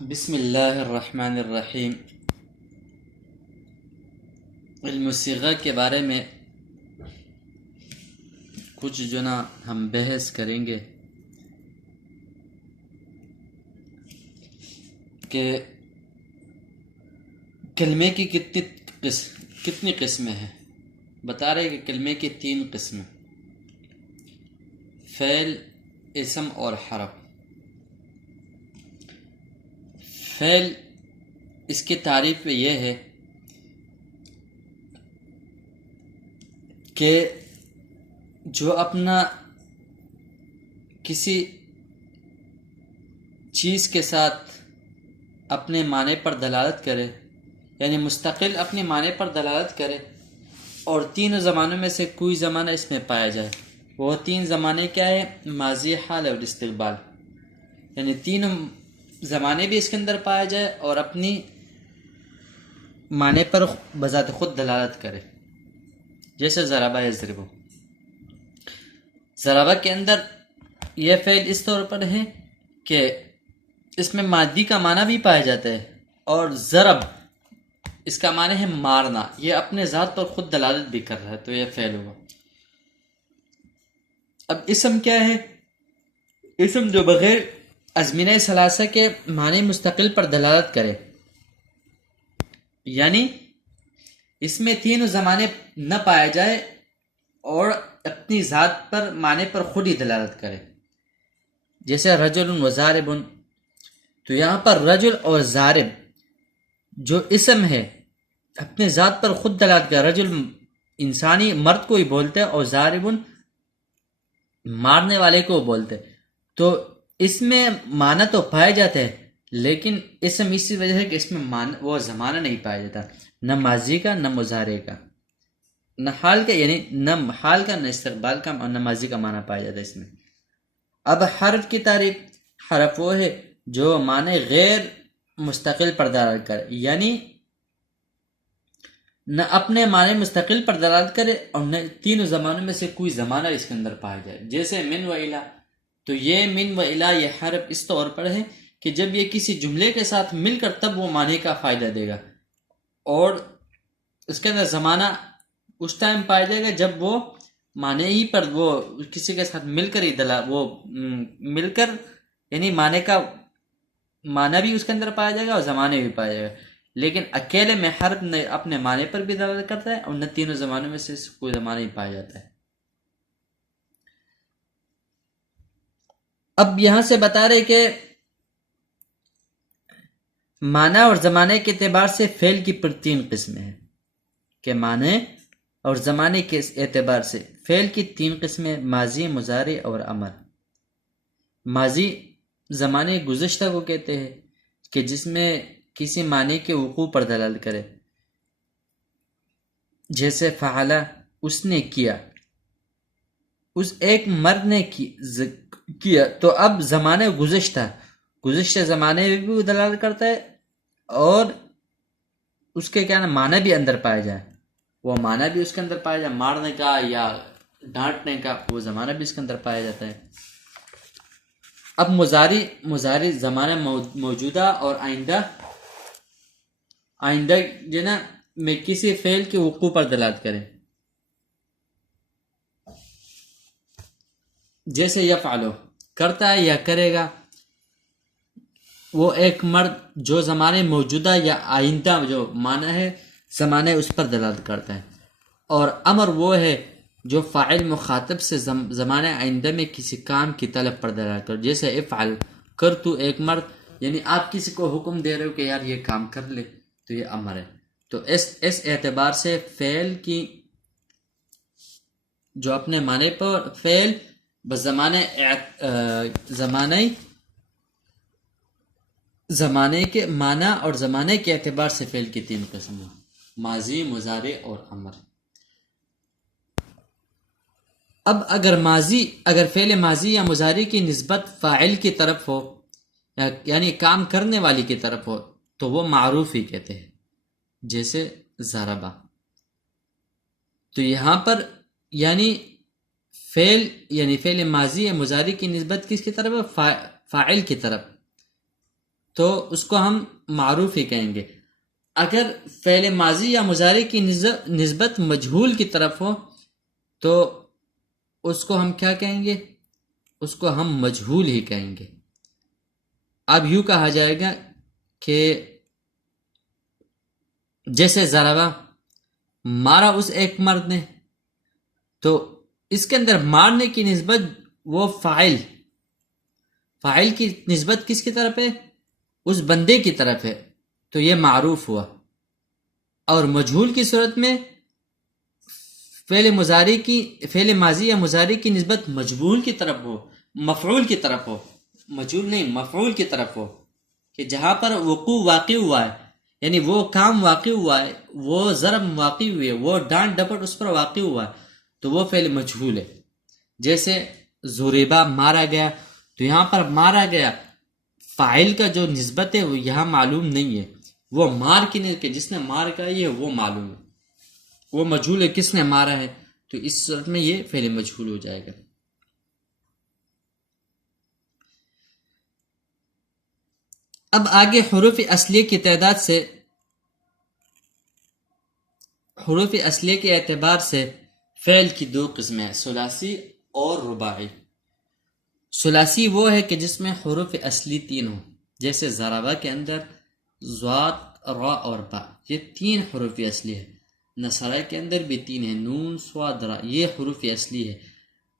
بسم اللہ الرحمن الرحیم۔ علم صیغہ کے بارے میں کچھ جو نا ہم بحث کریں گے کہ کلمے کی کتنی قسمیں ہیں۔ بتا رہے کہ کلمے کی 3 قسمیں: فعل، اسم اور حرف۔ فعل، اس کی تعریف یہ ہے کہ جو اپنا کسی چیز کے ساتھ اپنے معنی پر دلالت کرے، یعنی مستقل اپنے معنی پر دلالت کرے، اور 3 زمانوں میں سے کوئی زمانہ اس میں پایا جائے۔ وہ 3 زمانے کیا ہے؟ ماضی، حال اور استقبال، یعنی 3 زمانے بھی اس کے اندر پایا جائے اور اپنی معنی پر بذات خود دلالت کرے۔ جیسے ضربہ یضرب، ضربہ کے اندر یہ فعل اس طور پر ہے کہ اس میں مادی کا معنی بھی پایا جاتا ہے، اور ضرب اس کا معنی ہے مارنا، یہ اپنے ذات پر خود دلالت بھی کر رہا ہے، تو یہ فعل ہوا۔ اب اسم کیا ہے؟ اسم جو بغیر ازمنہ ثلاثہ کے معنی مستقل پر دلالت کرے، یعنی اس میں 3 زمانے نہ پایا جائے اور اپنی ذات پر معنی پر خود ہی دلالت کرے۔ جیسے رجل و ضارب، تو یہاں پر رجل اور ضارب جو اسم ہے اپنے ذات پر خود دلالت کرے۔ رجل انسانی مرد کو ہی بولتے اور ضارب مارنے والے کو بولتے، تو اس میں معنی تو پائے جاتے ہیں، لیکن اسم اسی وجہ ہے کہ اس میں وہ زمانہ نہیں پایا جاتا، نہ ماضی کا نہ مضارع کا نہ حال کا، یعنی نہ حال کا نہ استقبال کا اور نہ ماضی کا معنی پایا جاتا ہے اس میں۔ اب حرف کی تعریف: حرف وہ ہے جو معنی غیر مستقل پر دلالت کرے، یعنی نہ اپنے معنی مستقل پر دلالت کرے اور نہ 3 زمانوں میں سے کوئی زمانہ اس کے اندر پایا جائے۔ جیسے من و الا، تو یہ من و الا یہ حرف اس طور پر ہے کہ جب یہ کسی جملے کے ساتھ مل کر تب وہ معنی کا فائدہ دے گا، اور اس کے اندر زمانہ اس ٹائم پایا جائے گا جب وہ معنی ہی پر وہ کسی کے ساتھ مل کر ہی مل کر، یعنی معنی کا معنی بھی اس کے اندر پایا جائے گا اور زمانے بھی پایا جائے گا۔ لیکن اکیلے میں حرف نہ اپنے معنی پر بھی دلالت کرتا ہے اور نہ 3 زمانوں میں سے کوئی زمانہ ہی پایا جاتا ہے۔ اب یہاں سے بتا رہے کہ معنی اور زمانے کے اعتبار سے فعل کی 3 قسمیں ہیں، کہ معنی اور زمانے کے اعتبار سے فعل کی 3 قسمیں: ماضی، مضارع اور امر۔ ماضی زمانے گزشتہ کو کہتے ہیں کہ جس میں کسی معنی کے وقوع پر دلالت کرے، جیسے فعل، اس نے کیا، اس ایک مرد نے کیا، تو اب زمانے گزشتہ زمانے میں بھی دلالت کرتا ہے، اور اس کے کیا معنی بھی اندر پایا جائے، وہ معنی بھی اس کے اندر پایا جائے، مارنے کا یا ڈانٹنے کا، وہ زمانہ بھی اس کے اندر پایا جاتا ہے۔ اب مضارع زمانہ موجودہ اور آئندہ جو نا میں کسی فعل کے وقوع پر دلالت کرے، جیسے یفعلو، کرتا ہے یا کرے گا، وہ ایک مرد جو زمانے موجودہ یا آئندہ جو معنی ہے زمانے اس پر دلالت کرتا ہے۔ اور امر وہ ہے جو فاعل مخاطب سے زمانے آئندہ میں کسی کام کی طلب پر دلالت کرتا ہے، جیسے افعل، کر تو ایک مرد، یعنی آپ کسی کو حکم دے رہے ہو کہ یار یہ کام کر لے، تو یہ امر ہے۔ تو اس اعتبار سے فعل کی جو اپنے معنی پر فعل زمانے کے معنی اور زمانے کے اعتبار سے فعل کی 3 قسمیں: ماضی، مضارع اور امر۔ اب اگر فعل ماضی یا مضارع کی نسبت فاعل کی طرف ہو، یعنی کام کرنے والی کی طرف ہو، تو وہ معروف ہی کہتے ہیں، جیسے ضربہ۔ تو یہاں پر یعنی فعل ماضی یا مضارع کی نسبت کس کی طرف ہے؟ فاعل کی طرف، تو اس کو ہم معروف ہی کہیں گے. اگر فعل ماضی یا مضارع کی نسبت مجہول کی طرف ہو تو اس کو ہم کیا کہیں گے؟ اس کو ہم مجہول ہی کہیں گے. اب یوں کہا جائے گا کہ جیسے ضربہ، مارا اس ایک مرد نے، تو اس کے اندر مارنے کی نسبت وہ فاعل کی نسبت کس کی طرف ہے؟ اس بندے کی طرف ہے، تو یہ معروف ہوا. اور مجہول کی صورت میں فعل ماضی یا مضارع کی نسبت مجہول کی طرف ہو، مفعول کی طرف ہو، مجہول نہیں مفعول کی طرف ہو، کہ جہاں پر وقوع واقع ہوا ہے، یعنی وہ کام واقع ہوا ہے، وہ ضرب واقع ہوئی ہے، وہ ڈانٹ ڈپٹ اس پر واقع ہوا ہے، تو وہ فعل مجہول ہے. جیسے ضربہ، مارا گیا، تو یہاں پر مارا گیا فاعل کا جو نسبت ہے وہ یہاں معلوم نہیں ہے. وہ مار کی نہیں کہ جس نے مار کرائی ہے وہ معلوم ہے، وہ مجہول ہے کس نے مارا ہے، تو اس صورت میں یہ فعل مجہول ہو جائے گا. اب آگے حروف اصلیہ کی تعداد سے، حروف اصلیہ کے اعتبار سے فعل کی دو قسمیں ہیں، ثلاثی اور رباعی. ثلاثی وہ ہے کہ جس میں حروف اصلی 3 ہوں، جیسے ضربہ کے اندر ضاد، را اور با، یہ 3 حروف اصلی ہے. نصرہ کے اندر بھی 3 ہیں، نون، صاد، را، یہ حروف اصلی ہے.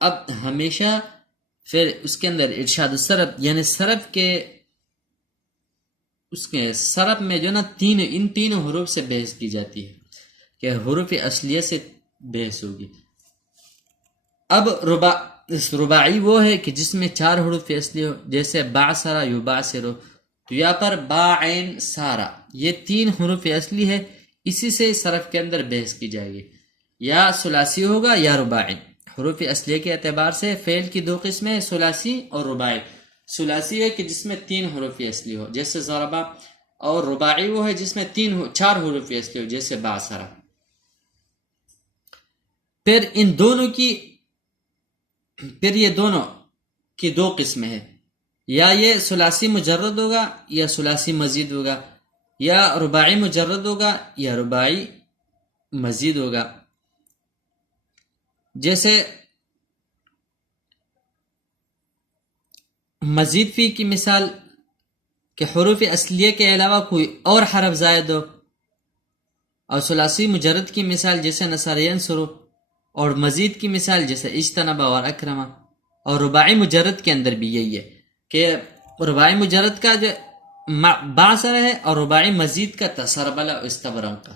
اب ہمیشہ پھر اس کے اندر ارشاد الصرف، یعنی صرف کے صرف میں جو نا ان تینوں حروف سے بحث کی جاتی ہے کہ حروف اصلیہ سے بحث ہوگی. اب رباعی وہ ہے کہ جس میں 4 حروف اصلی ہو، جیسے بعثر، یبعثر، تو یہاں پر با، عین، سارا، یہ 3 حروف اصلی ہے، اسی سے صرف کے اندر بحث کی جائے گی. یا ثلاثی ہوگا یا رباعی. حروف اصلیہ کے اعتبار سے فعل کی 2 قسمیں ہیں، ثلاثی اور رباعی. ثلاثی ہے کہ جس میں 3 حروف اصلی ہو، جیسے ضربہ، اور رباعی وہ ہے جس میں 4 حروف اصلی ہو، جیسے بعثر. پھر یہ دونوں کی 2 قسمیں ہیں، یا یہ ثلاثی مجرد ہوگا یا ثلاثی مزید ہوگا، یا رباعی مجرد ہوگا یا رباعی مزید ہوگا. جیسے مزید فی کی مثال کہ حروف اصلیہ کے علاوہ کوئی اور حرف زائد ہو، اور ثلاثی مجرد کی مثال جیسے نصر، ینصر، اور مزید کی مثال جیسے اجتنب اور اکرم. اور رباعی مجرد کے اندر بھی یہی ہے کہ رباعی مجرد کا جو بعثر ہے اور رباعی مزید کا تسربل و استبرم کا.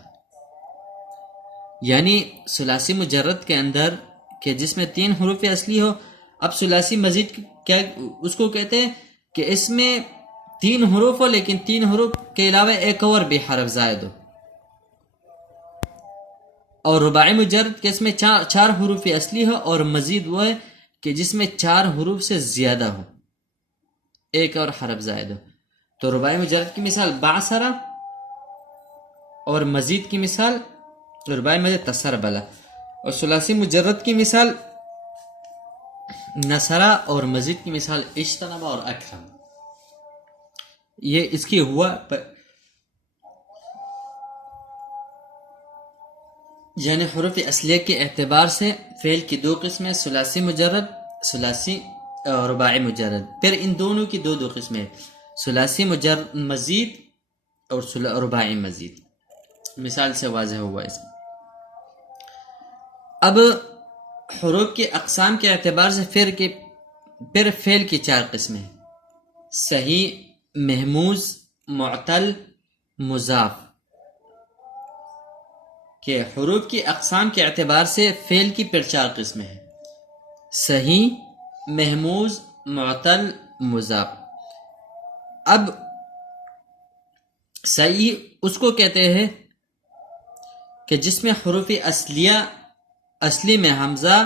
یعنی ثلاثی مجرد کے اندر کہ جس میں 3 حروف اصلی ہو. اب ثلاثی مزید کیا اس کو کہتے ہیں کہ اس میں 3 حروف ہو لیکن 3 حروف کے علاوہ ایک اور بھی حرف زائد ہو. اور رباعی مجرد کے اس میں 4 حروف اصلی ہو اور مزید وہ ہے کہ جس میں 4 حروف سے زیادہ ہو، ایک اور حرف زائد ہو. تو رباعی مجرد کی مثال بعثرہ، اور مزید کی مثال رباعی مزید تسربلا. اور ثلاثی مجرد کی مثال نصرہ، اور مزید کی مثال اجتنب اور اکرم. یہ اس کی ہوا یعنی حروف اصلیہ کے اعتبار سے فعل کی 2 قسمیں، ثلاثی مجرد، ثلاثی اور رباعی مجرد. پھر ان دونوں کی 2 قسمیں، ثلاثی مجرد مزید اور رباعی مزید. مثال سے واضح ہوا اس میں. اب حروف کی اقسام کے اعتبار سے پھر فعل کی 4 قسمیں، صحیح، مہموز، معتل، مضاف. کہ حروف کی اقسام کے اعتبار سے فعل کی پھر 4 قسمیں ہیں، صحیح، مہموز، معتل، مضاف. اب صحیح اس کو کہتے ہیں کہ جس میں حروف اصلی میں حمزہ،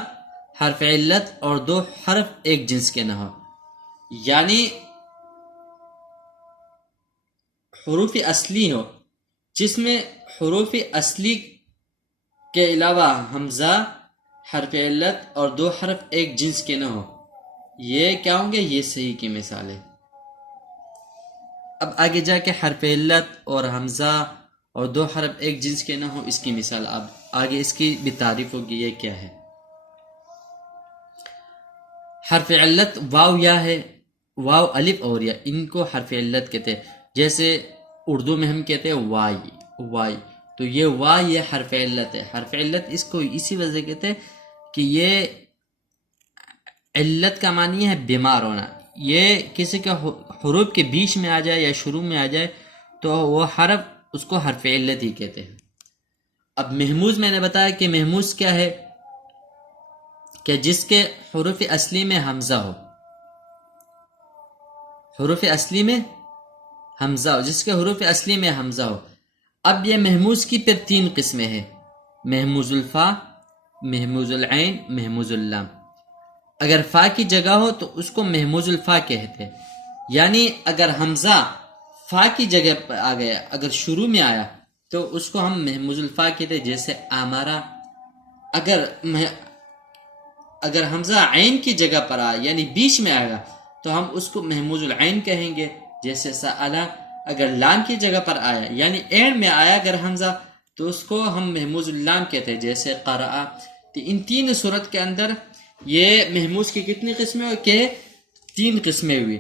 حرف علت اور 2 حرف ایک جنس کے نہ ہو. یعنی حروف اصلی ہو جس میں حروف اصلی کے علاوہ حمزہ، حرف علت اور 2 حرف ایک جنس کے نہ ہو، یہ کیا ہوں گے؟ یہ صحیح کی مثال ہے. اب آگے جا کے حرف علت اور حمزہ اور دو حرف ایک جنس کے نہ ہو، اس کی مثال اب آگے اس کی بھی تعریف ہوگی یہ کیا ہے۔ حرف علت واو یا ہے، واو الف اور یا، ان کو حرف علت کہتے ہیں۔ جیسے اردو میں ہم کہتے ہیں وائی، تو یہ وا یہ حرف علت ہے۔ حرف علت اس کو اسی وجہ کہتے ہیں کہ یہ علت کا معنی ہے بیمار ہونا، یہ کسی کے حروف کے بیچ میں آ جائے یا شروع میں آ جائے تو وہ حرف اس کو حرف علت ہی کہتے ہیں۔ اب محموز میں نے بتایا کہ محموز کیا ہے، کہ جس کے حروف اصلی میں حمزہ ہو، حروف اصلی میں حمزہ ہو، جس کے حروف اصلی میں حمزہ ہو۔ اب یہ محموز کی پھر تین قسمیں ہیں، محموز الفا، محموز العین، محموز اللام۔ اگر فا کی جگہ ہو تو اس کو محموز الفا کہتے ہیں، یعنی اگر حمزہ فا کی جگہ پر آ گیا، اگر شروع میں آیا تو اس کو ہم محموز الفا کہتے ہیں، جیسے آمارا۔ اگر حمزہ عین کی جگہ پر آیا یعنی بیچ میں آئے گا تو ہم اس کو محموز العین کہیں گے، جیسے سألا۔ اگر لام کی جگہ پر آیا یعنی اینڈ میں آیا اگر حمزہ تو اس کو ہم محموز اللام کہتے ہیں، جیسے قرأ۔ تو ان تین صورت کے اندر یہ محموز کی کتنی قسمیں ہوئی کہ تین قسمیں ہوئی،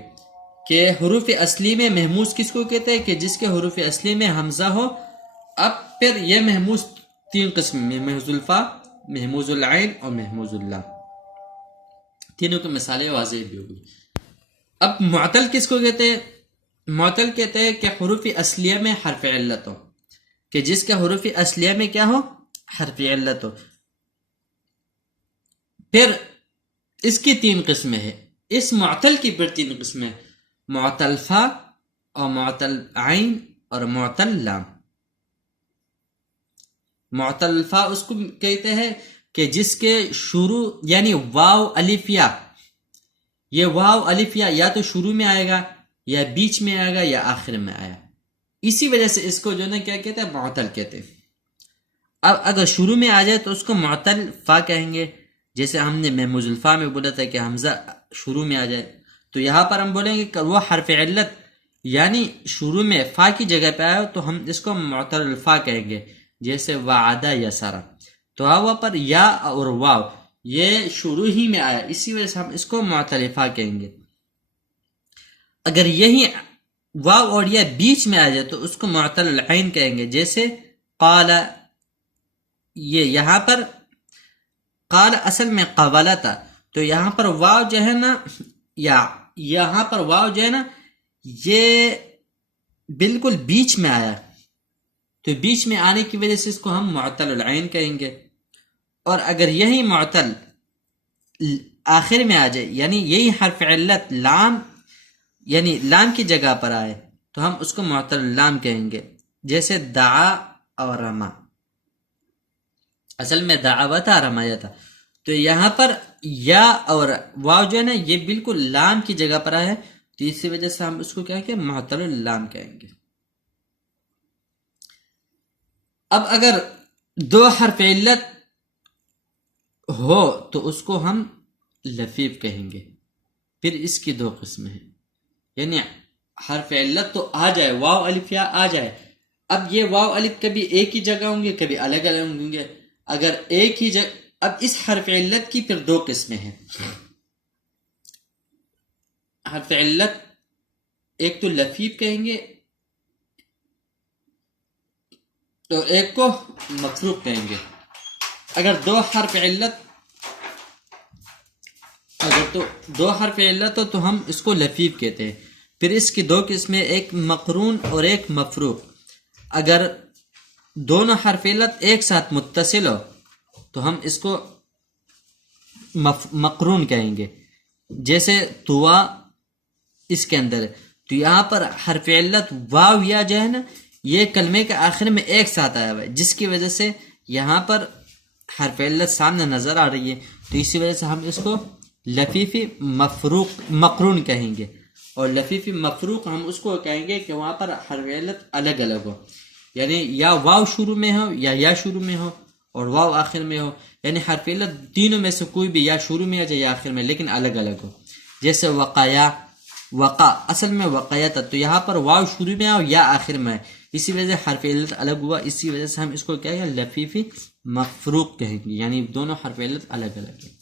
کہ حروف اصلی میں محموز کس کو کہتے ہیں، کہ جس کے حروف اصلی میں حمزہ ہو۔ اب پھر یہ محموز تین قسم میں، محموز الفا، محموز العین اور محموز اللام، تینوں کی مثالیں واضح بھی ہوگی۔ اب معطل کس کو کہتے ہیں؟ معطل کہتے ہیں کہ حروف اصلیہ میں حرف علت ہو، کہ جس کے حروف اصلیہ میں کیا ہو، حرف علت ہو۔ پھر اس کی تین قسمیں ہیں، اس معطل کی پھر تین قسمیں، معطل فا اور معطل عین اور معطل لام۔ معطل فا اس کو کہتے ہیں کہ جس کے شروع یعنی واو الف یا، یہ واو الف یا تو شروع میں آئے گا یا بیچ میں آئے گا یا آخر میں آیا، اسی وجہ سے اس کو جو نا کیا کہتے ہیں، معطل کہتے ہیں۔ اب اگر شروع میں آ جائے تو اس کو معطل فا کہیں گے، جیسے ہم نے محموز الفا میں بولا تھا کہ حمزہ شروع میں آ جائے، تو یہاں پر ہم بولیں گے کہ وہ حرف علت یعنی شروع میں فا کی جگہ پہ آیا تو ہم اس کو معطل الفا کہیں گے، جیسے وعدہ یسرا۔ تو وہاں پر یا اور واو یہ شروع ہی میں آیا، اسی وجہ سے ہم اس کو معطل فا کہیں گے۔ اگر یہی واو اور یا بیچ میں آ جائے تو اس کو معطل العین کہیں گے، جیسے قال۔ یہ یہاں پر قال اصل میں قبلہ تھا، تو یہاں پر واو جو ہے نا، یا یہاں پر واو جو ہے نا یہ بالکل بیچ میں آیا، تو بیچ میں آنے کی وجہ سے اس کو ہم معطل العین کہیں گے۔ اور اگر یہی معطل آخر میں آ جائے یعنی یہی حرف علت لام یعنی لام کی جگہ پر آئے تو ہم اس کو معطل اللام کہیں گے، جیسے دعا اور رما۔ اصل میں دعوت تھا، رمایا تھا، تو یہاں پر یا اور واو جو ہے نا یہ بالکل لام کی جگہ پر آیا ہے، تو اسی وجہ سے ہم اس کو کیا کہ معطل اللام کہیں گے۔ اب اگر دو حرف علت ہو تو اس کو ہم لفیف کہیں گے، پھر اس کی دو قسمیں ہیں، یعنی حرف علت تو آ جائے، واو الف یا آ جائے، اب یہ واو الف کبھی ایک ہی جگہ ہوں گے کبھی الگ الگ ہوں گے۔ اگر ایک ہی جگہ، اب اس حرف علت کی پھر دو قسمیں ہیں۔ حرف علت ایک تو لفیف کہیں گے تو ایک کو مفروق کہیں گے۔ اگر دو حرف علت ہو تو ہم اس کو لفیف کہتے ہیں۔ پھر اس کی دو قسمیں، ایک مقرون اور ایک مفروق۔ اگر دونوں حرف علت ایک ساتھ متصل ہو تو ہم اس کو مقرون کہیں گے، جیسے توا اس کے اندر ہے، تو یہاں پر حرف علت واو یا جو ہے نا یہ کلمے کے آخر میں ایک ساتھ آیا ہوا ہے، جس کی وجہ سے یہاں پر حرف علت سامنے نظر آ رہی ہے، تو اسی وجہ سے ہم اس کو لفیفی مفروق مقرون کہیں گے۔ اور لفیفی مفروق ہم اس کو کہیں گے کہ وہاں پر حرف علت الگ الگ ہو، یعنی یا واو شروع میں ہو یا شروع میں ہو اور واو آخر میں ہو، یعنی حرف علت تینوں میں سے کوئی بھی یا شروع میں یا آخر میں لیکن الگ الگ ہو، جیسے وقایا وقع اصل میں وقیت، تو یہاں پر واو شروع میں اور یا آخر میں، اسی وجہ سے حرف علت الگ ہوا، اسی وجہ سے ہم اس کو کیا ہے لفیفی مفروق کہیں گے، یعنی دونوں حرف علت الگ الگ ہیں۔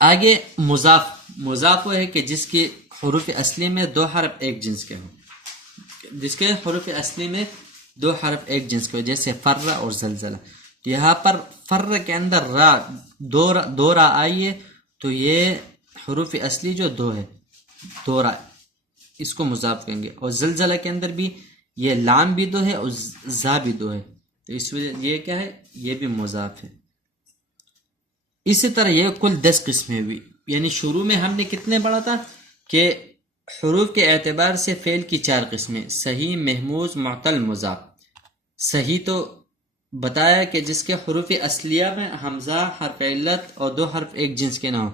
آگے مضاف، مضاف وہ ہے کہ جس کے حروف اصلی میں دو حرف ایک جنس کے ہوں، جس کے حروف اصلی میں دو حرف ایک جنس کے ہوں، جیسے فر اور زلزلہ۔ یہاں پر فر کے اندر را دو را آئی ہے، تو یہ حروف اصلی جو دو ہے، دو را، اس کو مضاف کہیں گے۔ اور زلزلہ کے اندر بھی یہ لام بھی دو ہے اور زا بھی دو ہے، تو اس وجہ یہ کیا ہے، یہ بھی مضاف ہے۔ اسی طرح یہ کل 10 قسمیں ہوئی، یعنی شروع میں ہم نے کتنے پڑھا تھا کہ حروف کے اعتبار سے فعل کی 4 قسمیں، صحیح، محموز، معتل، مضاف۔ صحیح تو بتایا کہ جس کے حروف اصلیہ میں حمزہ، حرف علت اور دو حرف ایک جنس کے نہ ہوں۔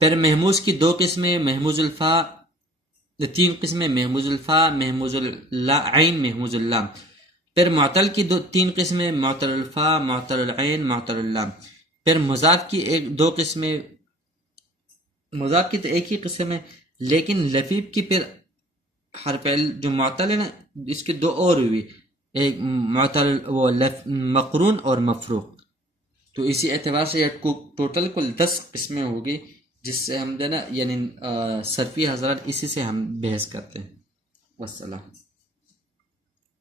پھر محموز کی 2 قسمیں، محموز الفا، 3 قسمیں، محموز الفا، محموز العین، محموز اللام۔ پھر معتل کی 3 قسمیں، معتل الفا، معتل العین، معتل اللام۔ پھر مضاف کی 2 قسمیں، مضاف کی تو ایک ہی قسم ہے، لیکن لفیف کی پھر حرف جو معتل ہے نا، اس کی 2 اور ہوئی، ایک معتل وہ مقرون اور مفروق۔ تو اسی اعتبار سے یہ ٹوٹل کل 10 قسمیں ہوگی، جس سے ہم دینا یعنی صرفی حضرات اسی سے ہم بحث کرتے ہیں۔ والسلام۔